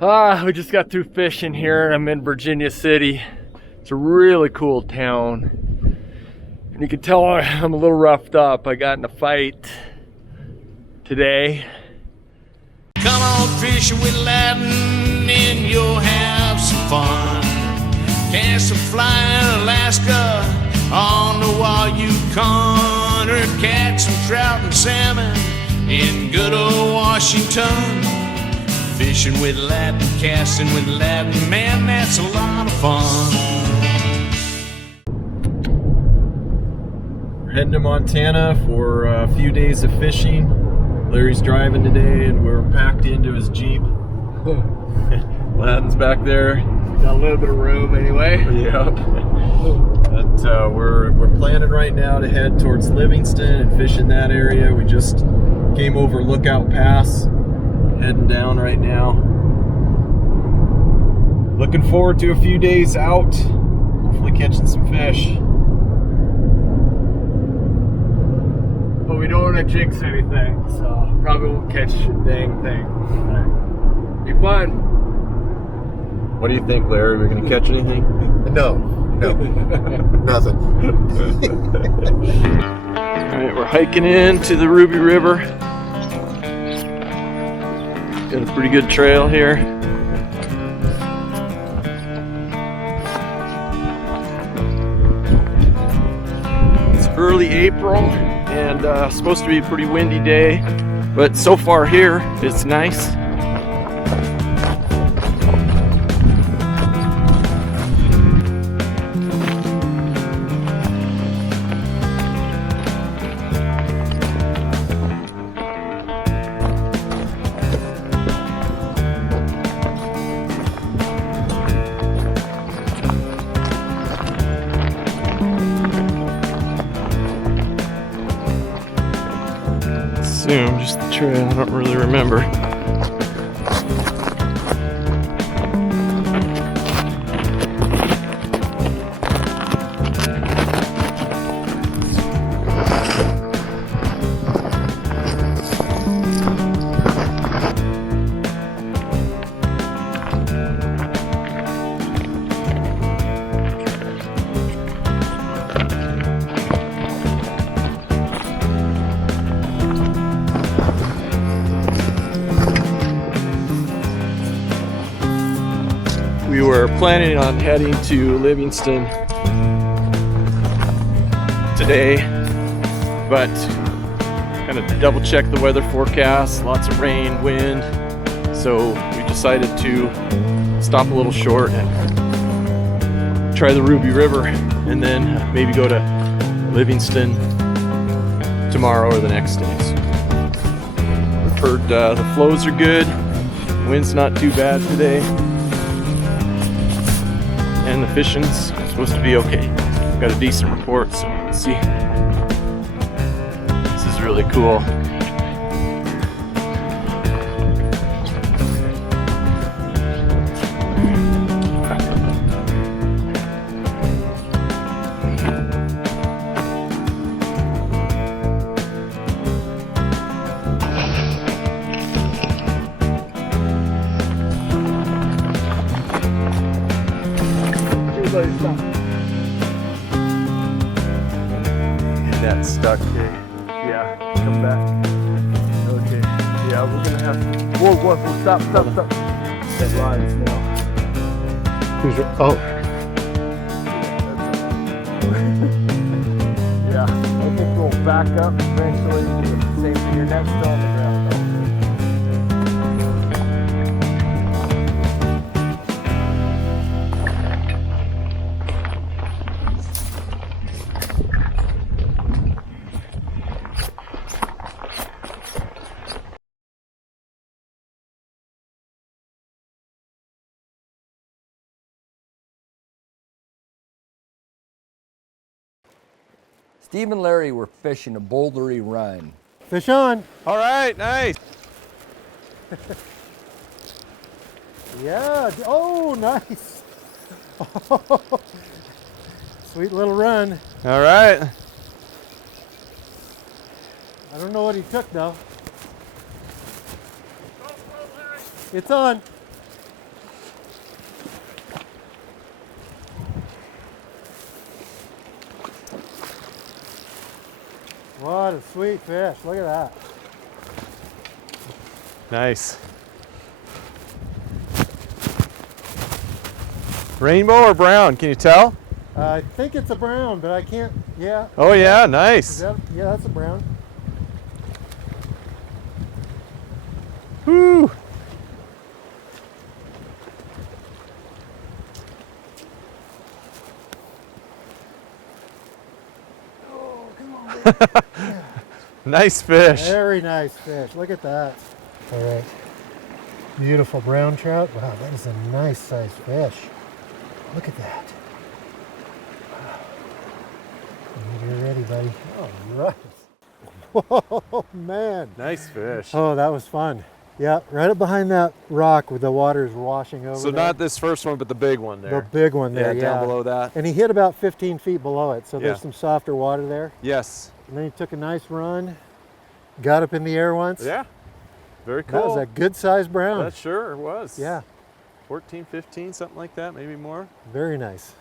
We just got through fishing here. I'm in Virginia City. It's a really cool town. And you can tell I'm a little roughed up. I got in a fight today. Come on fishing with Ladin and you'll have some fun. Cast a fly in Alaska on the wild Yukon, or catch some trout and salmon in good old Washington. Fishing with Ladin, casting with Ladin, man, that's a lot of fun. We're heading to Montana for a few days of fishing. Larry's driving today and we're packed into his Jeep. Ladin's back there. Got a little bit of room anyway. Yep. But we're planning right now to head towards Livingston and fish in that area. We just came over Lookout Pass, heading down right now. Looking forward to a few days out, hopefully catching some fish. But we don't want to jinx anything, so probably won't catch a dang thing. Be fun. What do you think, Larry? Are we going to catch anything? No, nothing. Alright, we're hiking into the Ruby River. Got a pretty good trail here. It's early April and supposed to be a pretty windy day, but so far here it's nice. Assume just the trail, I don't really remember. We were planning on heading to Livingston today, but kind of double check the weather forecast, lots of rain, wind, so we decided to stop a little short and try the Ruby River and then maybe go to Livingston tomorrow or the next day. So we've heard the flows are good, wind's not too bad today, and the fishing's supposed to be okay. Got a decent report, so let's see. This is really cool. That's stuck. Okay. Yeah, come back. Okay. Yeah, we're gonna have to. Whoa, stop. That line's now. Oh, Yeah, I think we'll back up eventually. Same thing, your net's still on the ground though. Steve and Larry were fishing a bouldery run. fish on. All right, nice. Yeah, oh, nice. Sweet little run. All right. I don't know what he took though. It's on. What a sweet fish. Look at that. Nice. Rainbow or brown? Can you tell? I think it's a brown, but I can't. Yeah. Oh yeah, Is nice. that, yeah, that's a brown. Woo! Oh, come on, baby. Nice fish. Very nice fish. Look at that. All right. Beautiful brown trout. Wow, that is a nice sized fish. Look at that. Wow. You're ready, buddy. All right. Whoa, man. Nice fish. Oh, that was fun. Yeah, right up behind that rock where the water is washing over So there. not this first one, but the big one there. The big one there, yeah. Down below that. And he hit about 15 feet below it, so Yeah. there's some softer water there. Yes. And then he took a nice run, got up in the air once. Yeah. Very cool. That was a good sized brown. That sure was. Yeah, 14, 15, something like that, maybe more. very nice.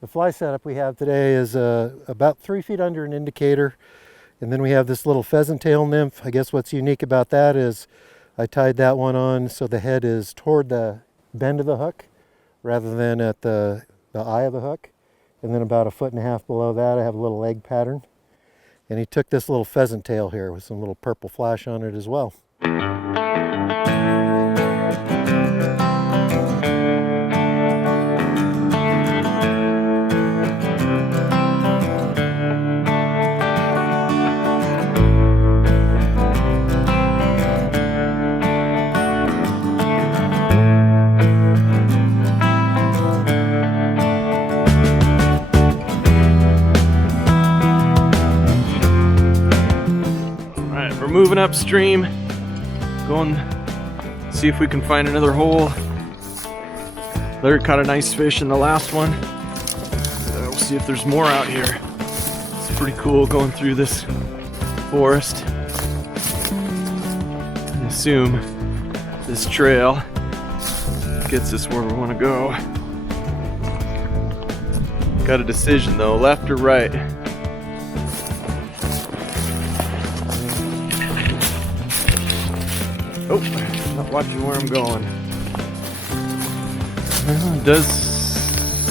The fly setup we have today is about 3 feet under an indicator. And then we have this little pheasant tail nymph. I guess what's unique about that is I tied that one on so the head is toward the bend of the hook rather than at the eye of the hook. And then about 1.5 feet below that I have a little leg pattern. And he took this little pheasant tail here with some little purple flash on it as well. We're moving upstream, going see if we can find another hole. Larry caught a nice fish in the last one. We'll see if there's more out here. It's pretty cool going through this forest. I assume this trail gets us where we want to go. Got a decision though, left or right? Oh, not watching where I'm going. Well, it does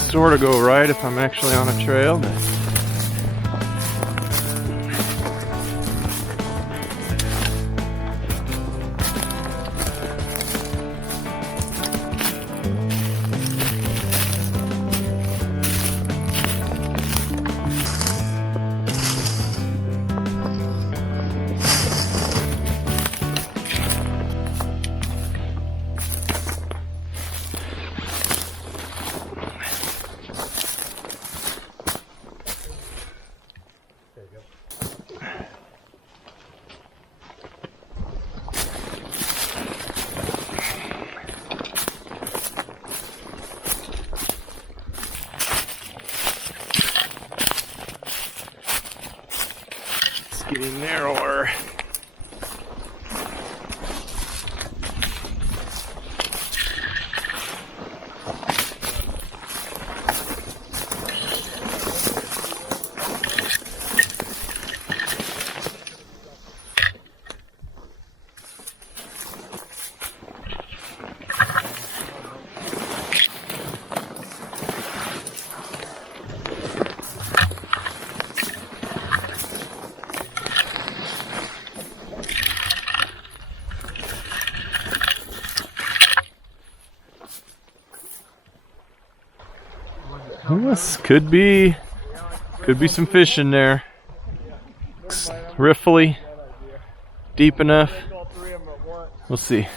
sort of go right if I'm actually on a trail, but it's getting narrower. This could be some fish in there. Looks riffly, deep enough. We'll see.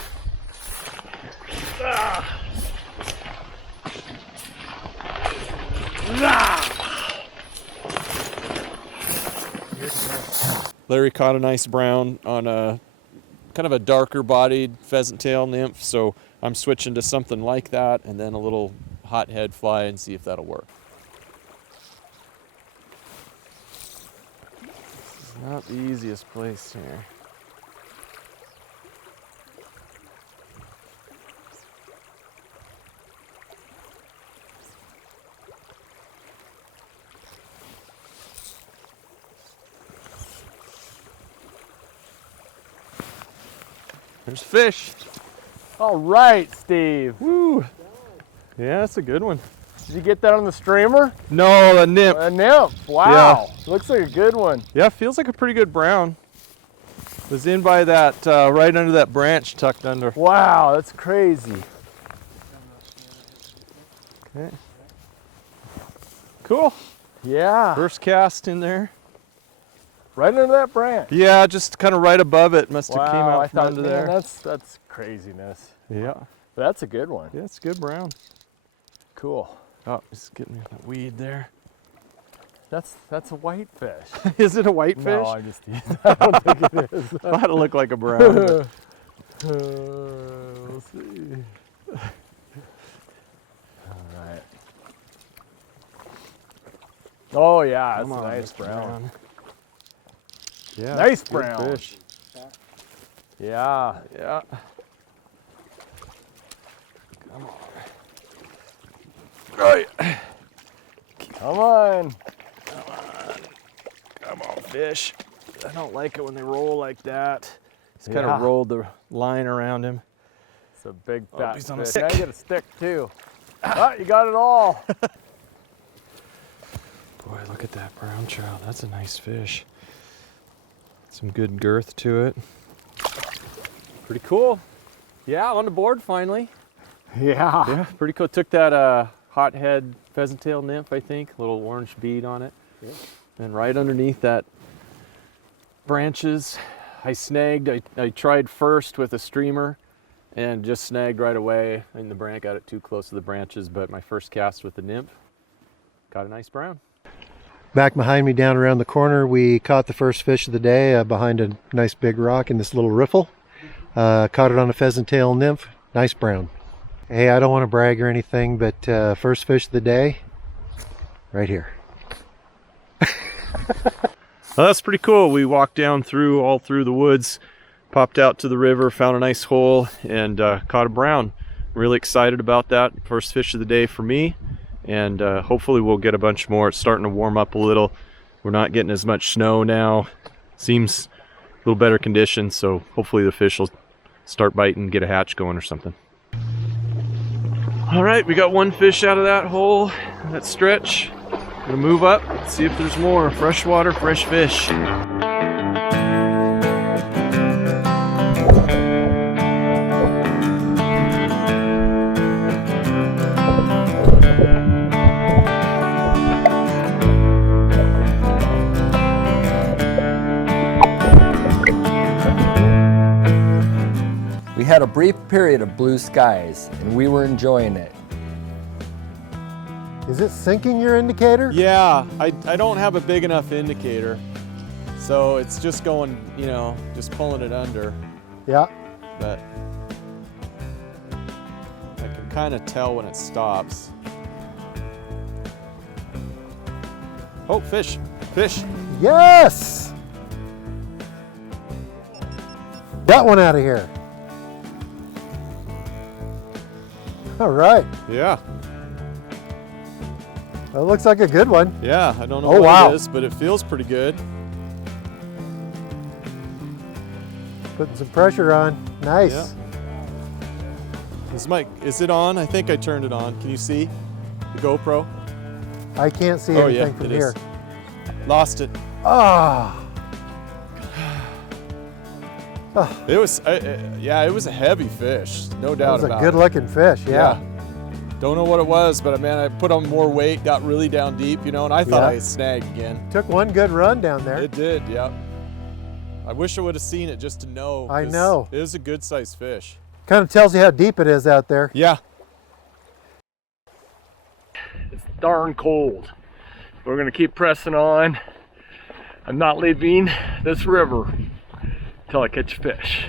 Larry caught a nice brown on a kind of a darker bodied pheasant tail nymph, so I'm switching to something like that and then a little hot head fly and see if that'll work. It's not the easiest place here. There's fish. All right, Steve. Woo. Yeah, that's a good one. Did you get that on the streamer? No, a nymph. A nymph. Wow. Looks like a good one. Yeah, feels like a pretty good brown. Was in by that, right under that branch tucked under. Wow, that's crazy. Okay. Cool. Yeah. First cast in there. Right under that branch. Yeah, just kind of right above it. Must have Wow, came out I from thought, under man, there. that's craziness. Yeah. But that's a good one. Yeah, it's good brown. Cool. Oh, it's getting a weed there. That's a whitefish. Is it a whitefish? No, I'm just teasing. I don't think it is. Thought it looked like a brown. But... We'll see. All right. Oh yeah, that's Come a on, nice Mr. brown. Yeah. Nice good brown. Fish. Yeah. Yeah. Come on. Right. Come on. Come on, fish. I don't like it when they roll like that. He's kind Yeah. of rolled the line around him. It's a big Oh, fat he's on a fish. stick. Now you got a stick too. Ah, you got it all. Boy, look at that brown trout. That's a nice fish. Some good girth to it. Pretty cool. Yeah, on the board finally. Yeah. Yeah, pretty cool. Took that hothead pheasant tail nymph, I think. Little orange bead on it. Yeah. And right underneath that branches, I snagged. I tried first with a streamer and just snagged right away in the branch. Got it too close to the branches, but my first cast with the nymph, got a nice brown. Back behind me down around the corner, we caught the first fish of the day behind a nice big rock in this little riffle. Caught it on a pheasant tail nymph. Nice brown. Hey, I don't want to brag or anything, but first fish of the day, right here. Well, that's pretty cool. We walked down all through the woods, popped out to the river, found a nice hole, and caught a brown. Really excited about that. First fish of the day for me, and hopefully we'll get a bunch more. It's starting to warm up a little. We're not getting as much snow now. Seems a little better conditions, so hopefully the fish will start biting, get a hatch going or something. All right, we got one fish out of that hole, that stretch. Gonna move up, see if there's more freshwater, fresh fish. We had a brief period of blue skies, and we were enjoying it. Is it sinking your indicator? Yeah, I don't have a big enough indicator, so it's just going, you know, just pulling it under, Yeah. but I can kind of tell when it stops. Oh, fish, fish. Yes! Got one out of here. All right. Yeah, That looks like a good one. yeah, I don't know Oh, what wow. it is, but it feels pretty good. Putting some pressure on. Nice. Yeah. Is it on? I think I turned it on. Can you see the GoPro? I can't see Oh, yeah, anything from it here. is. Lost it. Ah. It was, yeah, it was a heavy fish, no That doubt was a about good it. looking fish. Yeah. Don't know what it was, but man, I put on more weight, got really down deep, you know, and I thought Yeah. I had snagged again. Took one good run down there. It did, yeah. I wish I would have seen it just to know. I 'cause know. It was a good sized fish. Kind of tells you how deep it is out there. Yeah. It's darn cold. We're gonna keep pressing on. I'm not leaving this river until I catch fish.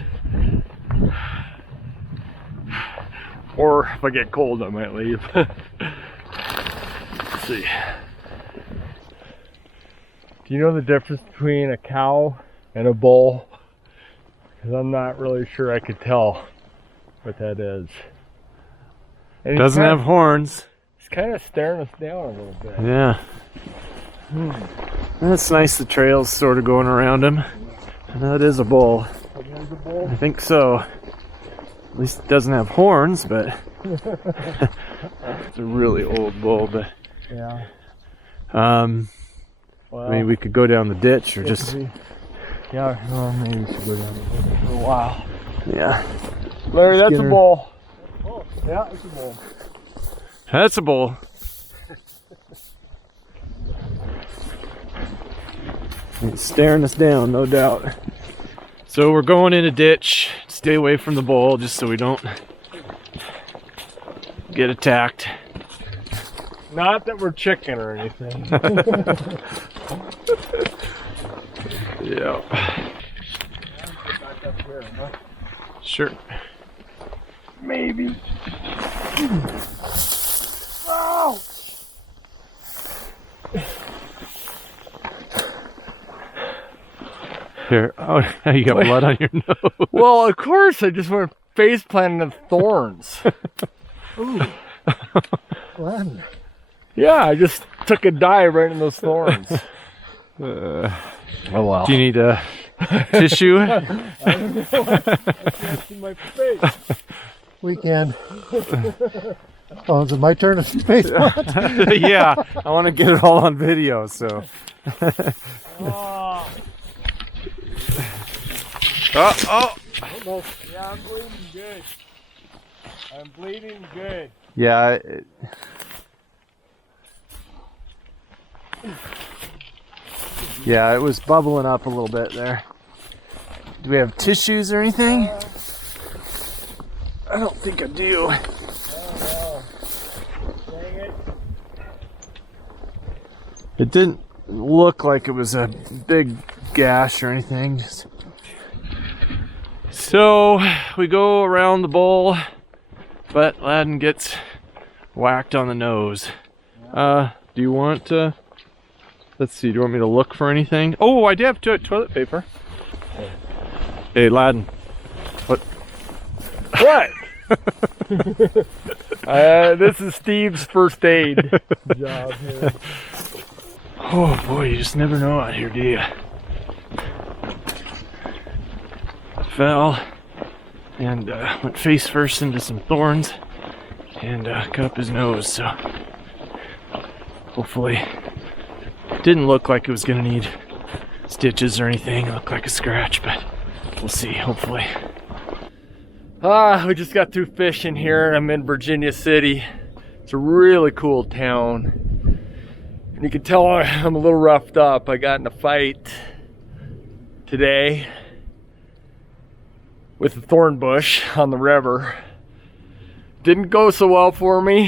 Or if I get cold, I might leave. Let's see. Do you know the difference between a cow and a bull? Because I'm not really sure I could tell what that is. And he's Doesn't kind have horns. He's kind of staring us down a little bit. Yeah. That's nice, the trail's sort of going around him. That is a bull. I think so. At least it doesn't have horns, but it's a really old bull. But Yeah. I mean, we could go down the ditch or just. Yeah, well, maybe we should go down the ditch for a while. Yeah. Larry, that's Skinner. a bull. Oh, yeah, it's a bull. That's a bull. It's staring us down, no doubt. So we're going in a ditch. Stay away from the bull just so we don't get attacked. Not that we're chicken or anything. Yeah. Sure. Maybe. Oh! Here. Oh, now you got blood on your nose. Well, of course, I just went face planting in thorns. Ooh. Ladin. Yeah, I just took a dive right in those thorns. Oh well. Do you need a tissue? I don't know. That's in my face. Weekend. Oh, is it my turn to face plant? Yeah, I want to get it all on video, so. Oh. Oh. Yeah, I'm bleeding good. I'm bleeding good. Yeah. Yeah, it was bubbling up a little bit there. Do we have tissues or anything? I don't think I do. Oh, no. Dang it. It didn't look like it was a big gash or anything. So we go around the bowl, but Ladin gets whacked on the nose. Do you want to? Let's see, do you want me to look for anything? Oh, I do have toilet paper. Hey, Ladin. What? What? This is Steve's first aid job here. Oh boy, you just never know out here, do you? Fell and went face first into some thorns and cut up his nose, so hopefully it didn't look like it was gonna need stitches or anything. It looked like a scratch, but we'll see, hopefully. We just got through fishing here. I'm in Virginia City. It's a really cool town. And you can tell I'm a little roughed up. I got in a fight today with a thorn bush on the river. Didn't go so well for me,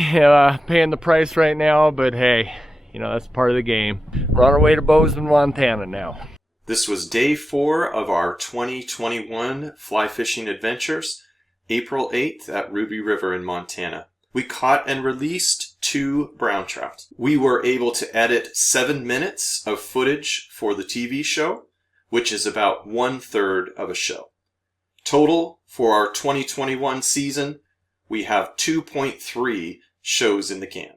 paying the price right now, but hey, you know, that's part of the game. We're on our way to Bozeman, Montana now. This was day 4 of our 2021 fly fishing adventures, April 8th at Ruby River in Montana. We caught and released 2 brown trout. We were able to edit 7 minutes of footage for the TV show, which is about 1/3 of a show. Total for our 2021 season, we have 2.3 shows in the can.